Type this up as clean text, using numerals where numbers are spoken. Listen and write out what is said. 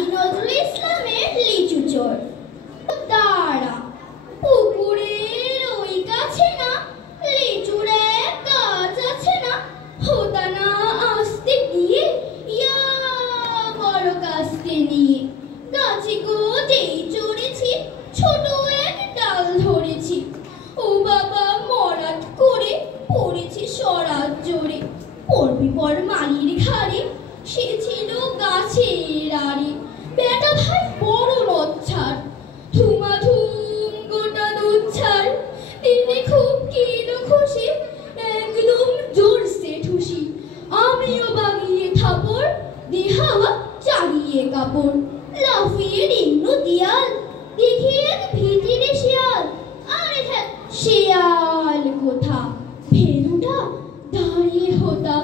কাজী নজরুল ইসলামের লিচু চোর। তারা পুকুরের ওই কাছে না, লিচুর এক গাছ আছে না, হোতা না আসতে গিয়ে ইয়া বড় গাছকে নিয়ে গাছে গো যেই চড়েছি, ছোট এক ডাল ধরেছি। ও বাবা মরাত করে পড়েছি সরাত জোরে, পড়বি পর মালির ঘাড়ে, সে ছিল গাছের আড়ে। বেটা ভাই বড় লজ্জার, ধুমাধুম গোটা দুধ ছাড়। তিনি খুব কিলো খুশি, একদম জোরসে ঠুসি। আমিও বাগিয়ে থাপড়, দেহাওয়া চাগিয়ে কাপড়। লাফিয়ে নিম্ন দিয়াল, দেখি এক ভিতিরে শিয়াল। আরে হ্যাঁ, শিয়াল কোথা, ভেলুটা দাঁড়িয়ে হোতা।